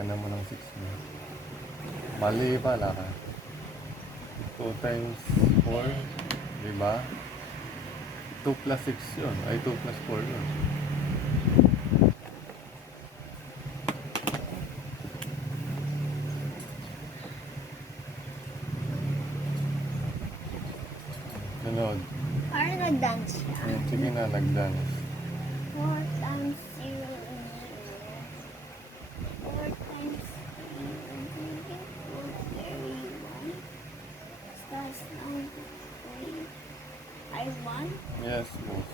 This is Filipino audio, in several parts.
laki naman ng 6 mo. Mali pala ka. 2 times 4, di ba? 2 plus 6 yun. Ay, 2 plus 4 yun. Sunod. Parang nag-dance siya. Ayan, sige na, nag-dance. 4 times 0 and 0. 4 times 31. Starts now. 3. I want. Yes, boss.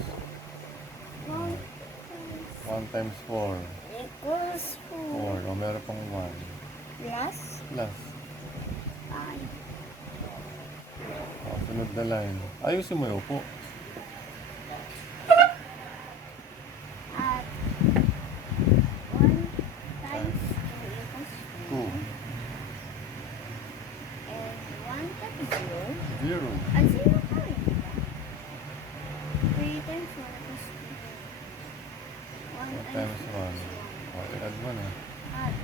4 1 times 4. equals 4. 4. O, meron pang 1. Plus Plus. 5. O, sunod na line. Ayusin mo yung upo. At 1 times 2 equals 2. 4. And 1 times 0. 0. At 0 pa rin. 3 times 1 equals 2. 1 1 times 1. O, i-add mo na. At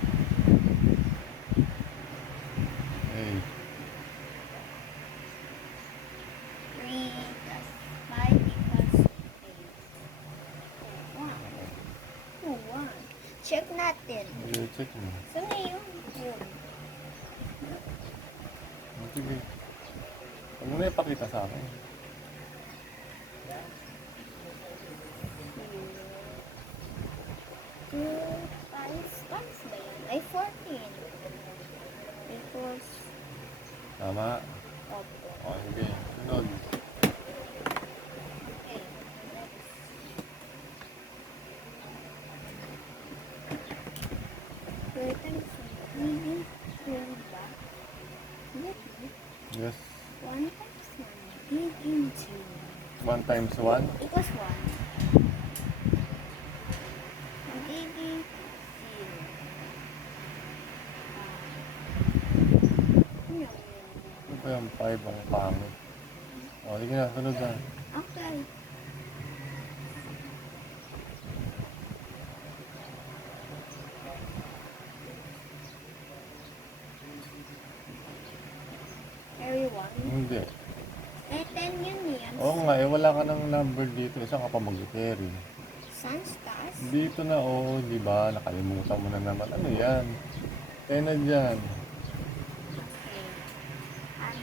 8. 3 plus 5 equals 8. 1. 1. Check natin. I-check mo. So ngayon, yun. Sige. Huwag mo na ipakita sa akin. 2 times ba yan? Ay, 14. Equals, Tama. opo. O, sige. Sunod. Okay, next. 2 times 1. 2 ba? Yes. 1 times 1. Giging 2. 1 times 1. Equals 1. Magiging 0. Ano ba yung 5 ang pangit? O, sige na. Sunod na. Okay. Everyone. Hindi. Eh, 10 yun yan. Oo nga, eh. Wala ka ng number dito. Isa ka pa mag-carry. Sun stars. Dito na, oo. Di ba? Nakalimutan mo na naman. Ano yan? 10 na dyan. Okay.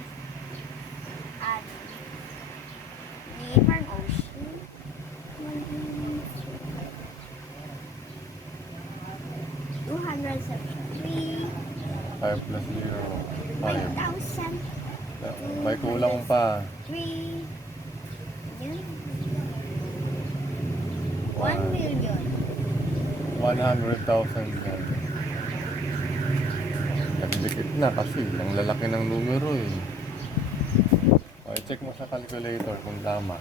Add. River ocean. 273. 5 plus 0. 5. 5,000. May kulang pa. 3. Yun. 1 One. million. 100,000 yan. Nagdikit na kasi ang lalaki ng numero eh. O, check mo sa calculator kung tama.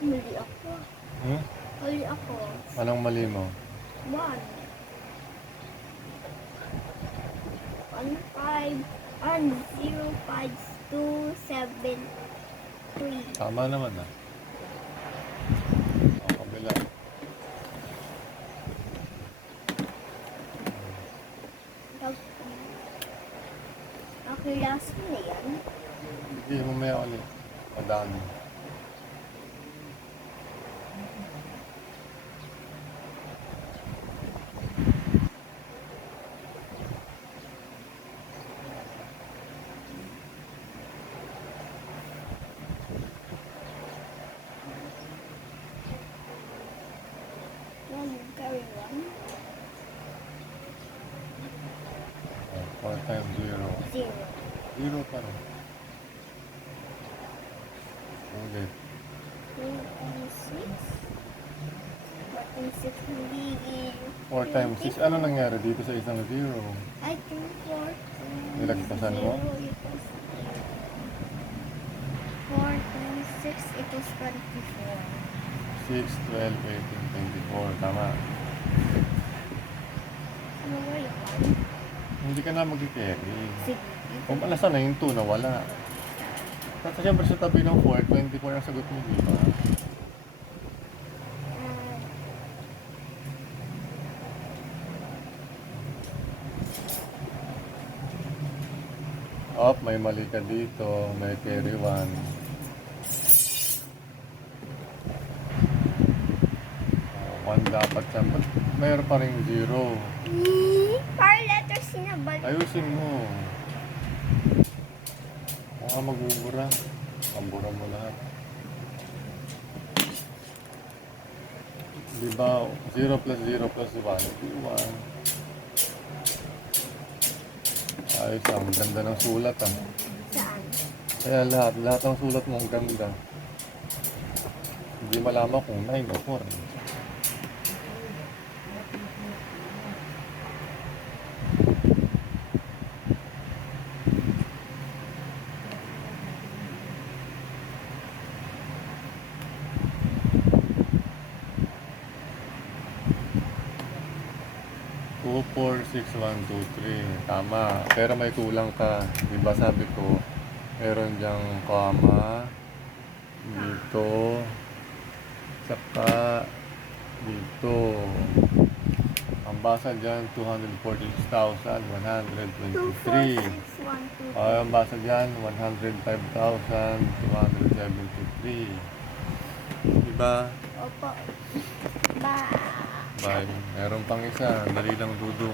Mali ako. Hmm? Mali ako. Anong mali mo? 1. 1, 5, 0, 5, 2, 7, 3. Tama naman ah. O, kabila. Okay, last mo na yan. Hindi, mamaya ulit. Madami. One, carry 1. 4 times 0. 0. 0 pa rin. Ulit. 2 times 6. 4 times 6 magiging 4 times 6. Ano nangyari dito sa isang 0? I think 4 times Nilagpasan mo? 0 equals 4 times 6 equals 24. 6, 12, 18, 24. Tama. Nawala ka. Hindi ka na mag-carry. Sige. Kung alasan na yung 2 na wala. Kasi siyempre sa tabi ng 4, 24 ang sagot mo, di ba? Op, may mali ka dito. May carry 1. One dapat siya. Ba't mayroon pa rin 0? Para letters sinabal. Ayusin mo. Baka magugura. Pambura mo lahat. Diba, 0 plus 0 plus 1, 1. Ayos, ang ganda ng sulat ah. Saan? Kaya lahat ng sulat mo ang ganda. Hindi malaman kung 9 o 4. Two, 4, 6, 1, 2, 3. Tama. Pero may kulang ka. Diba sabi ko, meron diyang comma. Dito. Saka dito. Ang basa dyan, 246,123. 2, 4, 6, 1, 2, Ang basa dyan, 105,273. Diba? Opo. Bye. Bye. Meron pang isa. Dali lang dudong.